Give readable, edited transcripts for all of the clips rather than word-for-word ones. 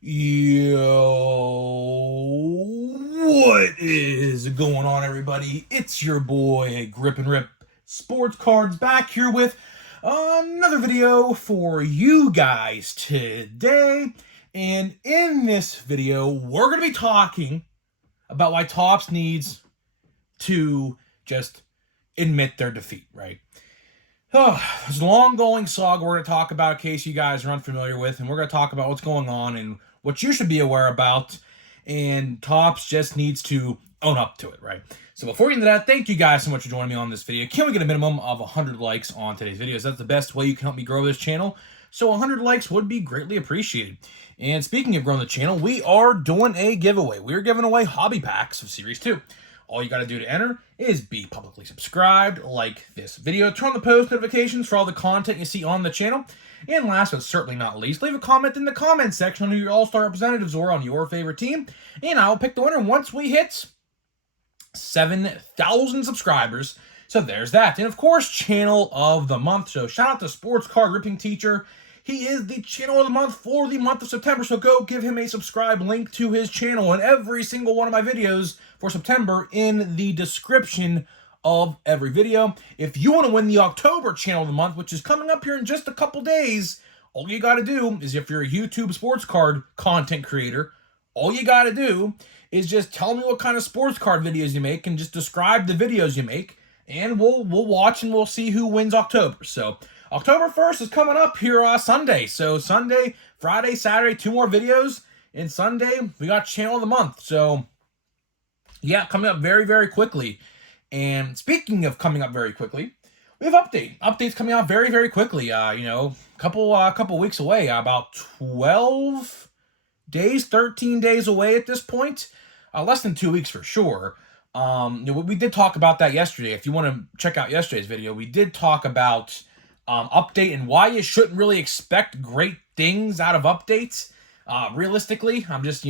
Yo, what is going on, everybody? It's your boy Grip and Rip Sports Cards back here with another video for you guys today. And in this video, we're going to be talking about why Topps needs to just admit their defeat, right? Oh, there's a long-going saga we're going to talk about in case you guys are unfamiliar with, and we're going to talk about what's going on and what you should be aware about, and Topps just needs to own up to it, right? So before we get into that, thank you guys so much for joining me on this video. Can we get a minimum of 100 likes on today's videos? That's the best way you can help me grow this channel, so 100 likes would be greatly appreciated. And speaking of growing the channel, we are doing a giveaway. We're giving away hobby packs of Series 2. All you got to do to enter is be publicly subscribed, like this video, turn on the post notifications for all the content you see on the channel, and last but certainly not least, leave a comment in the comment section on who your all-star representatives are on your favorite team, and I'll pick the winner once we hit 7,000 subscribers. So there's that. And of course, channel of the month. So shout out to Sports Card Ripping Teacher. He is the channel of the month for the month of September, so go give him a subscribe link to his channel and every single one of my videos for September in the description of every video. If you want to win the October channel of the month, which is coming up here in just a couple days, all you got to do is, if you're a YouTube sports card content creator, all you got to do is just tell me what kind of sports card videos you make and just describe the videos you make, and we'll watch and we'll see who wins October. So October 1st is coming up here Sunday. So Sunday, Friday, Saturday, 2 more videos. And Sunday, we got channel of the month. So yeah, coming up very, very quickly. And speaking of coming up very quickly, we have updates coming out very, very quickly. Couple weeks away, about 12 days, 13 days away at this point. Less than 2 weeks for sure. We did talk about that yesterday. If you want to check out yesterday's video, we did talk about update and why you shouldn't really expect great things out of updates. Realistically, I'm just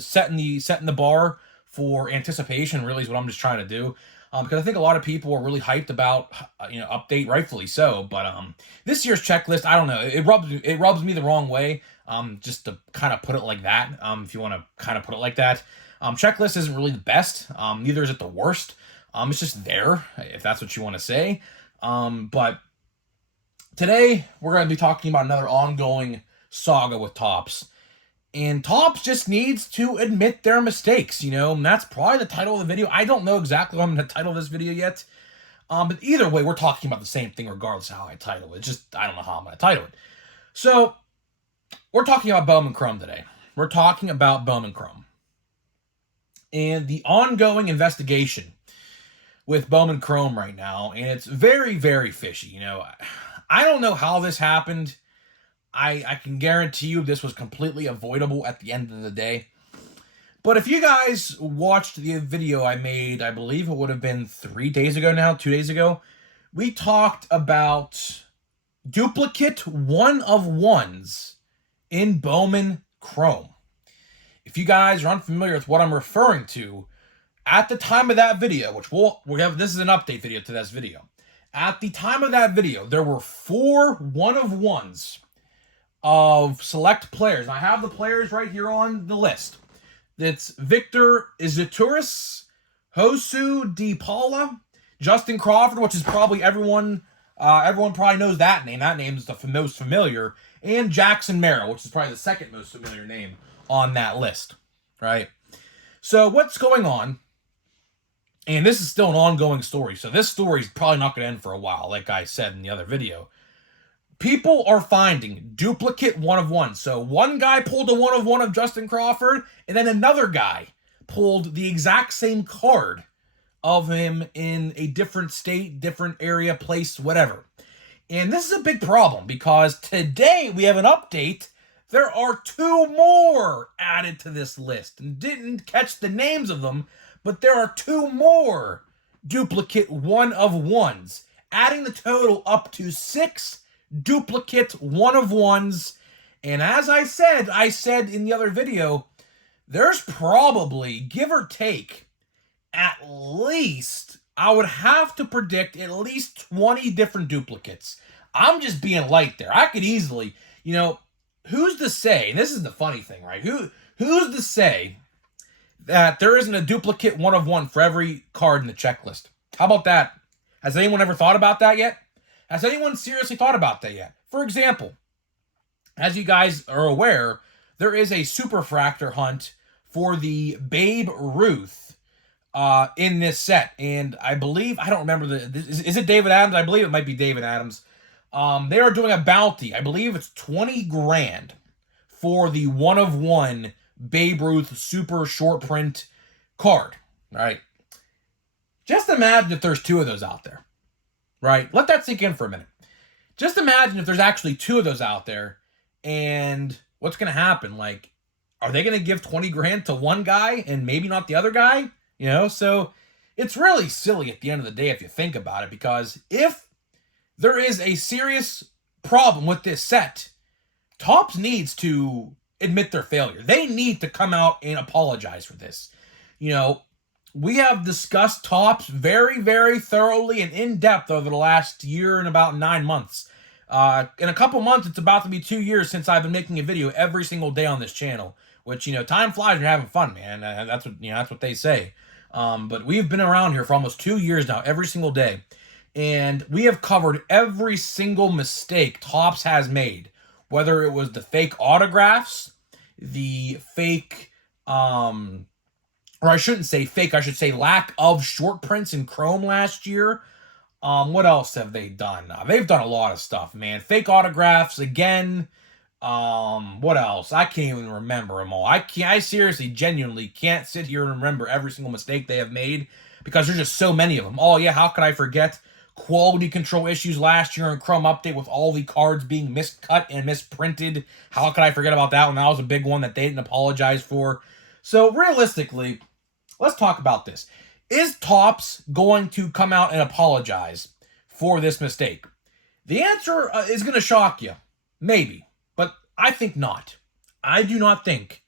setting the bar for anticipation. Really is what I'm just trying to do, because I think a lot of people are really hyped about update, rightfully so. But this year's checklist, I don't know, it rubs me the wrong way. Just to kind of put it like that. If you want to kind of put it like that, checklist isn't really the best. Neither is it the worst. It's just there, if that's what you want to say. But today, we're going to be talking about another ongoing saga with Topps. And Topps just needs to admit their mistakes, and that's probably the title of the video. I don't know exactly what I'm going to title this video yet. But either way, we're talking about the same thing regardless of how I title it. It's just, I don't know how I'm going to title it. So, we're talking about Bowman Chrome today. We're talking about Bowman Chrome and the ongoing investigation with Bowman Chrome right now. And it's very, very fishy, I don't know how this happened. I can guarantee you this was completely avoidable at the end of the day. But if you guys watched the video I made, I believe it would have been 3 days ago now, 2 days ago, we talked about duplicate one-of-ones in Bowman Chrome. If you guys are unfamiliar with what I'm referring to, at the time of that video, which we have, this is an update video to this video. At the time of that video, there were 4 one-of-ones of select players. And I have the players right here on the list. It's Victor Izturis, Josu Di Paula, Justin Crawford, which is probably everyone probably knows that name. That name is the most familiar. And Jackson Merrill, which is probably the second most familiar name on that list, right? So what's going on? And this is still an ongoing story. So this story is probably not going to end for a while, like I said in the other video. People are finding duplicate one-of-ones. So one guy pulled a one-of-one of Justin Crawford, and then another guy pulled the exact same card of him in a different state, different area, place, whatever. And this is a big problem because today we have an update. There are 2 more added to this list. And didn't catch the names of them, but there are 2 more duplicate one-of-ones, adding the total up to 6 duplicate one-of-ones. And as I said in the other video, there's probably, give or take, at least, I would have to predict at least 20 different duplicates. I'm just being light there. I could easily, who's to say, and this is the funny thing, right? Who's to say that there isn't a duplicate 1 of 1 for every card in the checklist? How about that? Has anyone ever thought about that yet? Has anyone seriously thought about that yet? For example, as you guys are aware, there is a superfractor hunt for the Babe Ruth in this set. And I believe, I don't remember, is it David Adams? I believe it might be David Adams. They are doing a bounty. I believe it's 20 grand for the 1 of 1 Babe Ruth super short print card. All right. Just imagine if there's 2 of those out there. Right? Let that sink in for a minute. Just imagine if there's actually 2 of those out there, and what's going to happen? Like, are they going to give 20 grand to one guy and maybe not the other guy? You know, so it's really silly at the end of the day if you think about it, because if there is a serious problem with this set, Topps needs to admit their failure. They need to come out and apologize for this. You know, we have discussed Topps very, very thoroughly and in depth over the last year and about 9 months. In a couple months, it's about to be 2 years since I've been making a video every single day on this channel. Which, you know, time flies when you're having fun, man. That's what they say. But we've been around here for almost 2 years now, every single day, and we have covered every single mistake Topps has made. Whether it was the fake autographs, the fake, or I shouldn't say fake, I should say lack of short prints in Chrome last year. What else have they done? They've done a lot of stuff, man. Fake autographs again. What else? I can't even remember them all. I seriously, genuinely can't sit here and remember every single mistake they have made because there's just so many of them. Oh yeah, how could I forget quality control issues last year in Chrome Update with all the cards being miscut and misprinted? How could I forget about that one? That was a big one that they didn't apologize for. So realistically, let's talk about this. Is Topps going to come out and apologize for this mistake? The answer is going to shock you. Maybe. But I think not. I do not think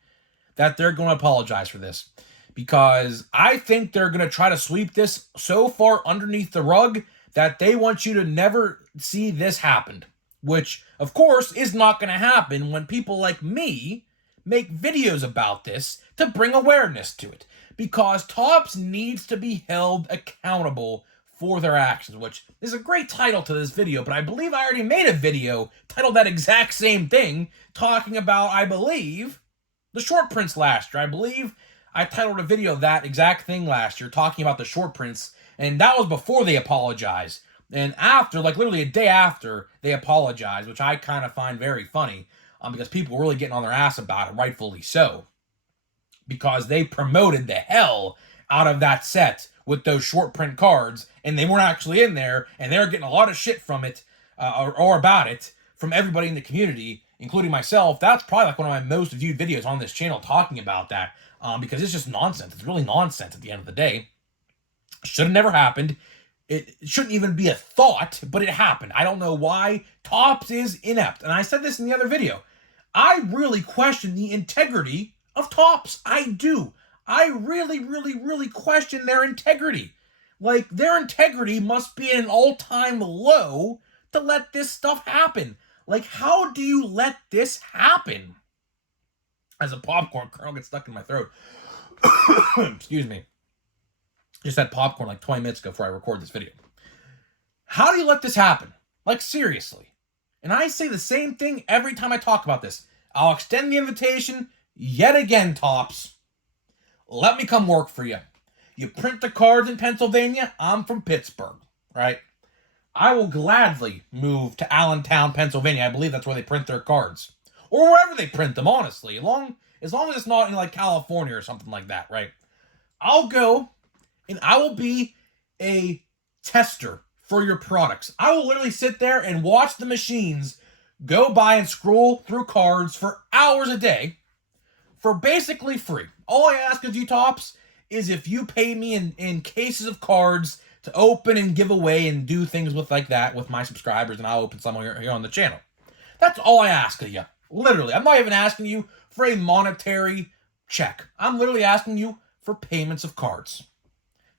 that they're going to apologize for this, because I think they're going to try to sweep this so far underneath the rug that they want you to never see this happen, which, of course, is not going to happen when people like me make videos about this to bring awareness to it, because Topps needs to be held accountable for their actions, which is a great title to this video, but I believe I already made a video titled that exact same thing, talking about, I believe, the short prints last year. I believe I titled a video that exact thing last year, talking about the short prints, and that was before they apologized. And after, like literally a day after, they apologized, which I kind of find very funny, because people were really getting on their ass about it, rightfully so, because they promoted the hell out of that set with those short print cards, and they weren't actually in there, and they're getting a lot of shit from it, or about it, from everybody in the community, including myself. That's probably like one of my most viewed videos on this channel talking about that, because it's just nonsense. It's really nonsense at the end of the day. Should have never happened. It shouldn't even be a thought, but it happened. I don't know why. Topps is inept, and I said this in the other video. I really question the integrity of Topps. I do. I really, really, really question their integrity. Like, their integrity must be at an all-time low to let this stuff happen. Like, how do you let this happen? As a popcorn kernel gets stuck in my throat. Excuse me. Just had popcorn like 20 minutes ago before I record this video. How do you let this happen? Like, seriously. And I say the same thing every time I talk about this. I'll extend the invitation yet again, Topps. Let me come work for you. You print the cards in Pennsylvania. I'm from Pittsburgh, right? I will gladly move to Allentown, Pennsylvania. I believe that's where they print their cards. Or wherever they print them, honestly. As long as it's not in, like, California or something like that, right? I'll go, and I will be a tester for your products. I will literally sit there and watch the machines go by and scroll through cards for hours a day for basically free. All I ask of you, Topps, is if you pay me in cases of cards to open and give away and do things with like that with my subscribers, and I'll open some here on the channel. That's all I ask of you. Literally. I'm not even asking you for a monetary check. I'm literally asking you for payments of cards.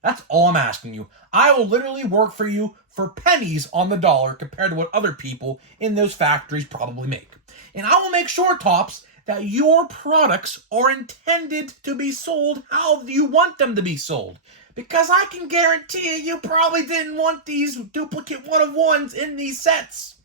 That's all I'm asking you. I will literally work for you for pennies on the dollar compared to what other people in those factories probably make. And I will make sure, Tops, that your products are intended to be sold how you want them to be sold. Because I can guarantee you probably didn't want these duplicate one-of-ones in these sets.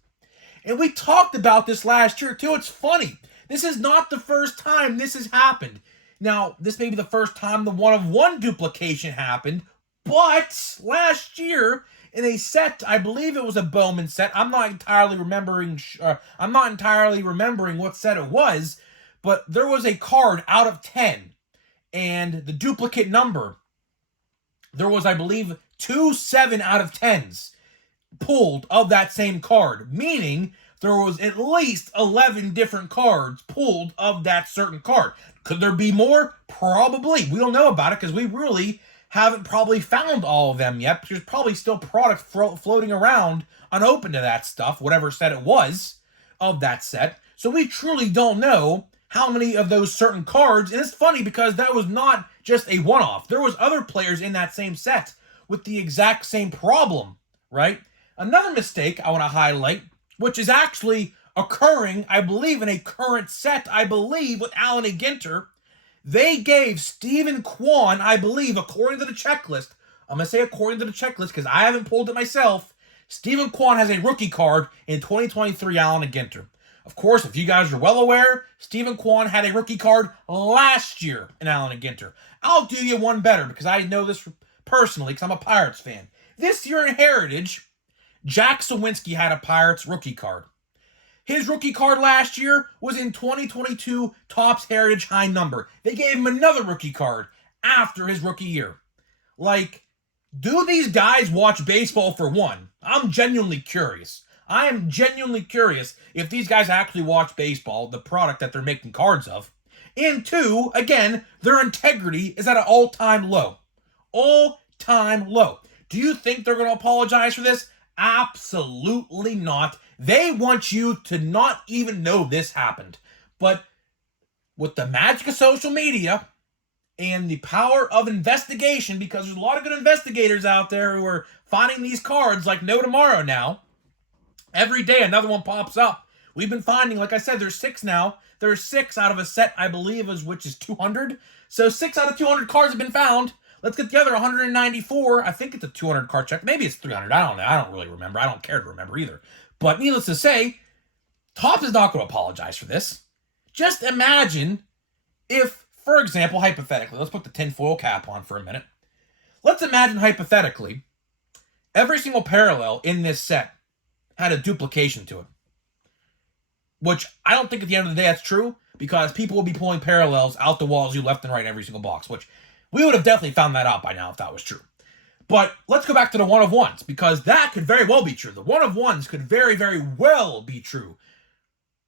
And we talked about this last year too. It's funny. This is not the first time this has happened. Now, this may be the first time the one-of-one duplication happened, but last year in a set, I believe it was a Bowman set. I'm not entirely remembering what set it was, but there was a card out of 10, and the duplicate number, there was, I believe, 2 7 out of 10s pulled of that same card, meaning there was at least 11 different cards pulled of that certain card. Could there be more? Probably. We don't know about it because we really haven't probably found all of them yet. There's probably still product floating around unopened to that stuff, whatever set it was of that set. So we truly don't know how many of those certain cards. And it's funny because that was not just a one-off. There was other players in that same set with the exact same problem, right? Another mistake I want to highlight, which is actually occurring, I believe, in a current set, I believe, with Allen and Ginter. They gave Stephen Kwan, I believe, according to the checklist, I'm going to say according to the checklist because I haven't pulled it myself, Stephen Kwan has a rookie card in 2023 Allen and Ginter. Of course, if you guys are well aware, Stephen Kwan had a rookie card last year in Allen and Ginter. I'll do you one better because I know this personally because I'm a Pirates fan. This year in Heritage, Jack Sawinski had a Pirates rookie card. His rookie card last year was in 2022 Topps Heritage High Number. They gave him another rookie card after his rookie year. Like, do these guys watch baseball for one? I'm genuinely curious. I am genuinely curious if these guys actually watch baseball, the product that they're making cards of. And two, again, their integrity is at an all-time low. All-time low. Do you think they're going to apologize for this? Absolutely not. They want you to not even know this happened. But with the magic of social media and the power of investigation, because there's a lot of good investigators out there who are finding these cards like no tomorrow now. Every day another one pops up. We've been finding, like I said, there's 6 now. There's 6 out of a set, I believe, which is 200. So 6 out of 200 cards have been found. Let's get the other 194. I think it's a 200 card check. Maybe it's 300. I don't know. I don't really remember. I don't care to remember either. But needless to say, Topps is not going to apologize for this. Just imagine if, for example, hypothetically, let's put the tinfoil cap on for a minute. Let's imagine hypothetically, every single parallel in this set had a duplication to it. Which I don't think at the end of the day that's true, because people will be pulling parallels out the wazoo left and right in every single box, which we would have definitely found that out by now if that was true. But let's go back to the one-of-ones, because that could very well be true. The one-of-ones could very, very well be true.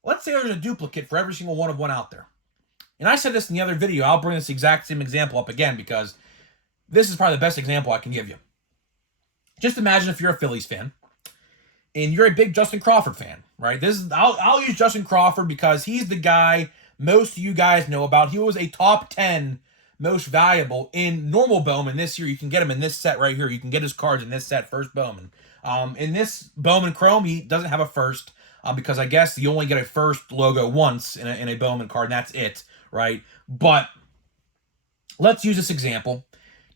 Let's say there's a duplicate for every single one-of-one out there. And I said this in the other video. I'll bring this exact same example up again, because this is probably the best example I can give you. Just imagine if you're a Phillies fan, and you're a big Justin Crawford fan, right? I'll use Justin Crawford because he's the guy most of you guys know about. He was a top 10 most valuable in normal Bowman this year. You can get him in this set right here. You can get his cards in this set, first Bowman. In this Bowman Chrome, he doesn't have a first because I guess you only get a first logo once in a Bowman card, and that's it, right? But let's use this example.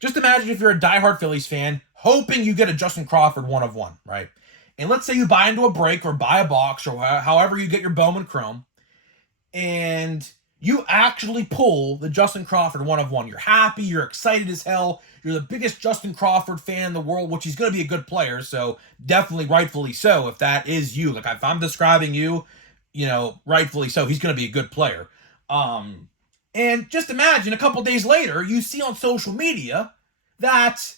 Just imagine if you're a diehard Phillies fan, hoping you get a Justin Crawford one-of-one, right? And let's say you buy into a break or buy a box or however you get your Bowman Chrome, and you actually pull the Justin Crawford one-of-one. You're happy, you're excited as hell, you're the biggest Justin Crawford fan in the world, which he's going to be a good player, so definitely rightfully so if that is you. Like, if I'm describing you, rightfully so, he's going to be a good player. And just imagine a couple days later, you see on social media that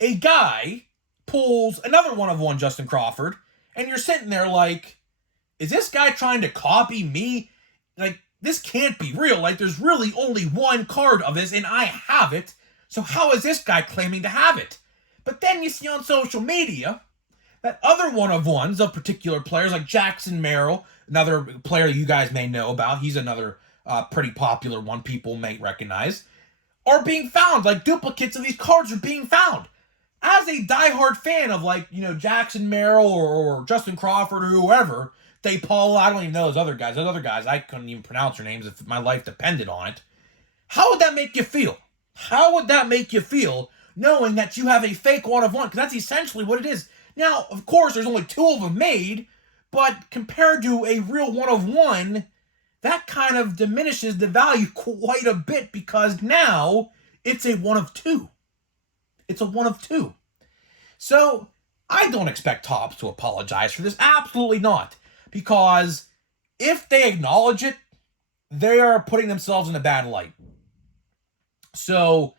a guy pulls another one-of-one Justin Crawford, and you're sitting there like, is this guy trying to copy me? Like, this can't be real. Like, there's really only one card of this, and I have it, so how is this guy claiming to have it? But then you see on social media that other one-of-ones of particular players, like Jackson Merrill, another player you guys may know about, he's another pretty popular one people may recognize, are being found. Like, duplicates of these cards are being found. As a diehard fan of, like, Jackson Merrill or Justin Crawford or whoever, Paul, I don't even know those other guys. Those other guys, I couldn't even pronounce their names if my life depended on it. How would that make you feel? How would that make you feel knowing that you have a fake one of one? Because that's essentially what it is. Now, of course, there's only 2 of them made, but compared to a real one of one, that kind of diminishes the value quite a bit because now it's a one of 2. It's a one of 2. So I don't expect Topps to apologize for this. Absolutely not. Because if they acknowledge it, they are putting themselves in a bad light. So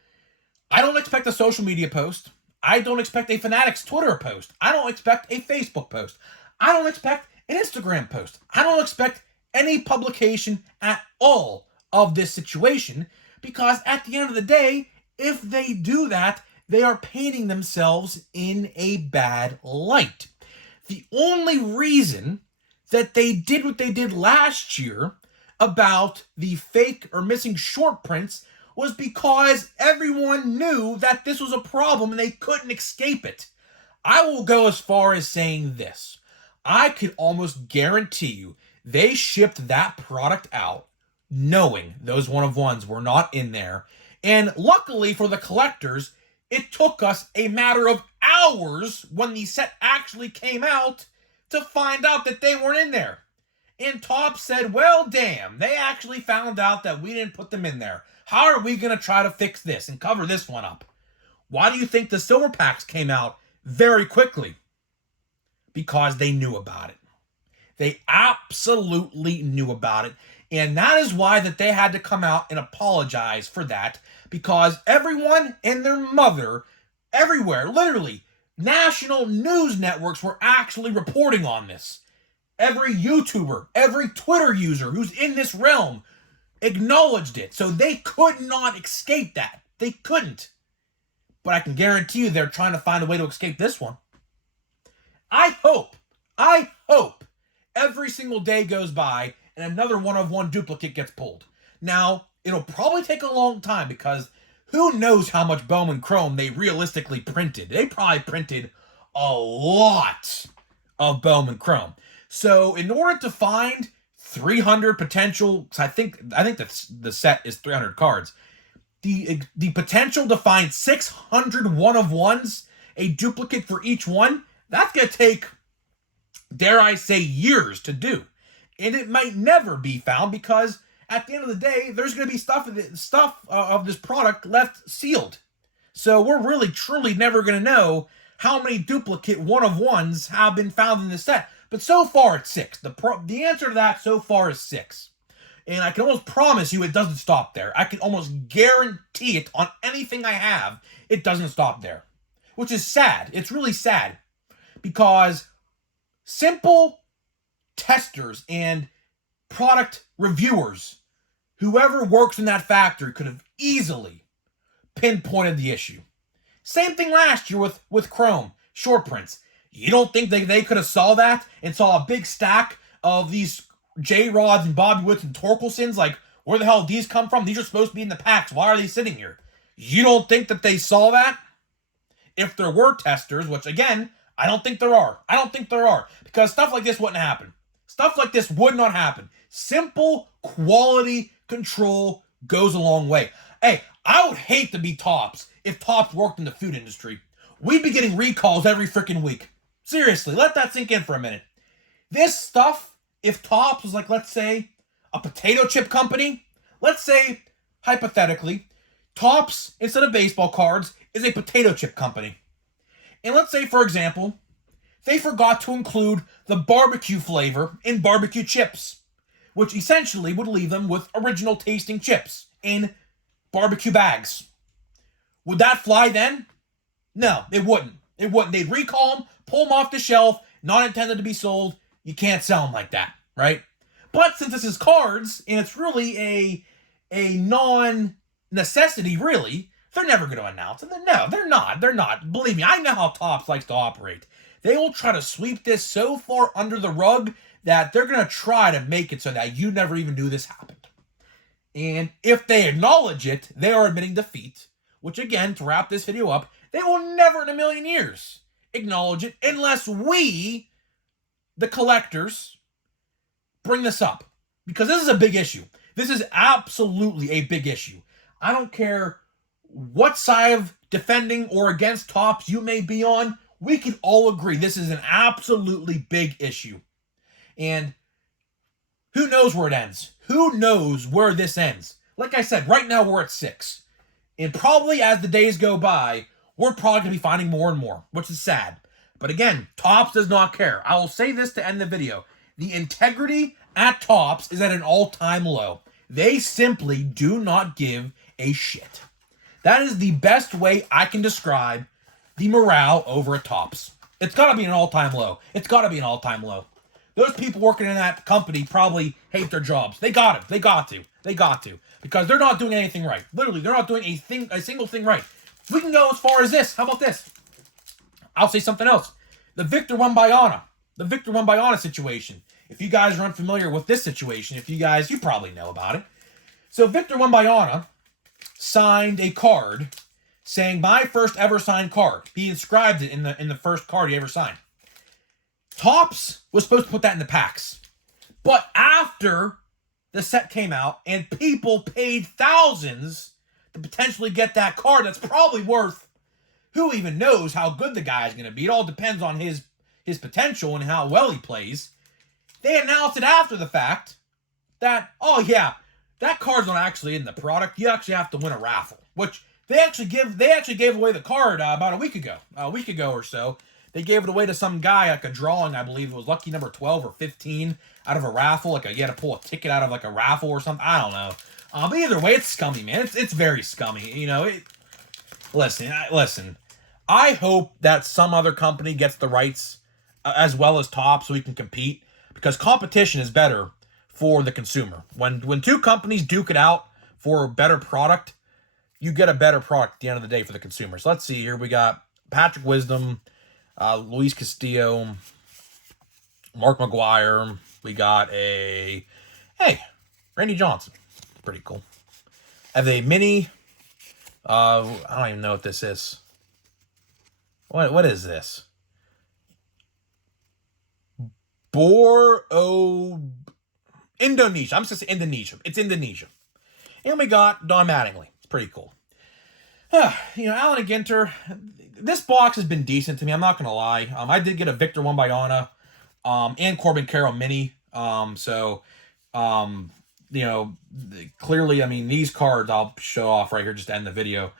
I don't expect a social media post. I don't expect a Fanatics Twitter post. I don't expect a Facebook post. I don't expect an Instagram post. I don't expect any publication at all of this situation because at the end of the day, if they do that, they are painting themselves in a bad light. The only reason that they did what they did last year about the fake or missing short prints was because everyone knew that this was a problem and they couldn't escape it. I will go as far as saying this. I could almost guarantee you they shipped that product out knowing those one of ones were not in there. And luckily for the collectors, it took us a matter of hours when the set actually came out to find out that they weren't in there. And Topps said, well, damn, they actually found out that we didn't put them in there. How are we going to try to fix this and cover this one up? Why do you think the silver packs came out very quickly? Because they knew about it. They absolutely knew about it. And that is why that they had to come out and apologize for that. Because everyone and their mother, everywhere, literally, national news networks were actually reporting on this. Every YouTuber, every Twitter user who's in this realm acknowledged it. So they could not escape that. They couldn't. But I can guarantee you they're trying to find a way to escape this one. I hope every single day goes by and another one of one duplicate gets pulled. Now, it'll probably take a long time because who knows how much Bowman Chrome they realistically printed. They probably printed a lot of Bowman Chrome. So in order to find 300 potential, I think that's the set is 300 cards. The potential to find 600 one of ones, a duplicate for each one, that's going to take, dare I say, years to do. And it might never be found because at the end of the day, there's going to be stuff of this product left sealed. So we're really, truly never going to know how many duplicate one of ones have been found in the set. But so far, it's 6. The answer to that so far is 6. And I can almost promise you it doesn't stop there. I can almost guarantee it on anything I have, it doesn't stop there. Which is sad. It's really sad. Because simple testers and product reviewers, whoever works in that factory could have easily pinpointed the issue. Same thing last year with Chrome, short prints. You don't think they could have saw that and saw a big stack of these J-Rods and Bobby Woods and Torkelsons? Like, where the hell did these come from? These are supposed to be in the packs. Why are they sitting here? You don't think that they saw that? If there were testers, which again, I don't think there are. I don't think there are. Because stuff like this wouldn't happen. Stuff like this would not happen. Simple quality control goes a long way. Hey, I would hate to be Topps if Topps worked in the food industry. We'd be getting recalls every freaking week. Seriously, let that sink in for a minute. This stuff, if Topps was like, let's say, a potato chip company, let's say, hypothetically, Topps, instead of baseball cards, is a potato chip company. And let's say, for example, they forgot to include the barbecue flavor in barbecue chips, which essentially would leave them with original tasting chips in barbecue bags. Would that fly then? No, it wouldn't. It wouldn't. They'd recall them, pull them off the shelf, not intended to be sold. You can't sell them like that, right? But since this is cards, and it's really a non-necessity, really, they're never going to announce it. No, they're not. They're not. Believe me, I know how Topps likes to operate. They will try to sweep this so far under the rug that they're going to try to make it so that you never even knew this happened. And if they acknowledge it, they are admitting defeat, which again, to wrap this video up, they will never in a million years acknowledge it unless we, the collectors, bring this up. Because this is a big issue. This is absolutely a big issue. I don't care what side of defending or against Topps you may be on, we can all agree this is an absolutely big issue. And who knows where it ends? Who knows where this ends? Like I said, right now we're at 6. And probably as the days go by, we're probably going to be finding more and more, which is sad. But again, Topps does not care. I will say this to end the video. The integrity at Topps is at an all-time low. They simply do not give a shit. That is the best way I can describe the morale over at Topps. It's got to be an all-time low. It's got to be an all-time low. Those people working in that company probably hate their jobs. They got it. They got to. Because they're not doing anything right. Literally, they're not doing a single thing right. We can go as far as this. How about this? I'll say something else. The Victor Wembanyama situation. If you guys are unfamiliar with this situation, you probably know about it. So Victor Wembanyama signed a card saying, "My first ever signed card." He inscribed it in the first card he ever signed. Topps was supposed to put that in the packs. But after the set came out and people paid thousands to potentially get that card that's probably worth, who even knows how good the guy is going to be. It all depends on his potential and how well he plays. They announced it after the fact that, oh yeah, that card's not actually in the product. You actually have to win a raffle, which they actually gave away the card about a week ago or so. They gave it away to some guy, like a drawing, I believe it was lucky number 12 or 15 out of a raffle. You had to pull a ticket out of like a raffle or something. I don't know. But either way, it's scummy, man. It's very scummy. Listen. I hope that some other company gets the rights as well as Topps so we can compete, because competition is better for the consumer. When two companies duke it out for a better product, you get a better product at the end of the day for the consumer. So let's see here. We got Patrick Wisdom, Luis Castillo, Mark McGuire. We got Randy Johnson. Pretty cool. I have a mini, I don't even know what this is. What is this? Indonesia. I'm just going to say Indonesia. It's Indonesia. And we got Don Mattingly. It's pretty cool. Allen and Ginter, this box has been decent to me. I'm not going to lie. I did get a Victor Wembanyama and Corbin Carroll mini. Clearly, these cards I'll show off right here just to end the video.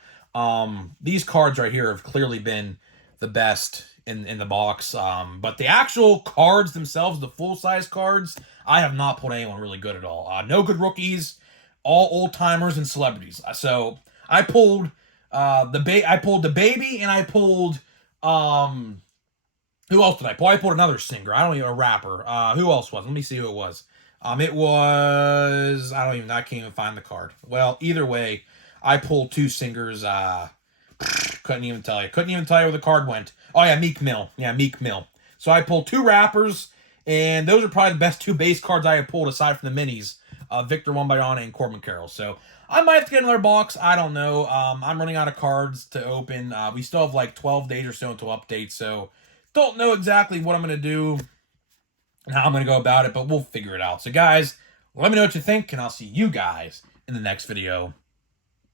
These cards right here have clearly been the best in the box. But the actual cards themselves, the full-size cards, I have not pulled anyone really good at all. No good rookies, all old-timers and celebrities. So I pulled the baby, and I pulled who else did I pull? I pulled another singer. A rapper. Who else was? Let me see who it was. It was I can't even find the card. Well, either way, I pulled 2 singers. Couldn't even tell you where the card went. Oh yeah, Meek Mill. So I pulled 2 rappers, and those are probably the best 2 base cards I have pulled aside from the minis. Victor Wembanyama and Corbin Carroll. So I might have to get another box. I don't know. I'm running out of cards to open. We still have like 12 days or so until update, so don't know exactly what I'm going to do and how I'm going to go about it, but we'll figure it out. So guys, let me know what you think, and I'll see you guys in the next video.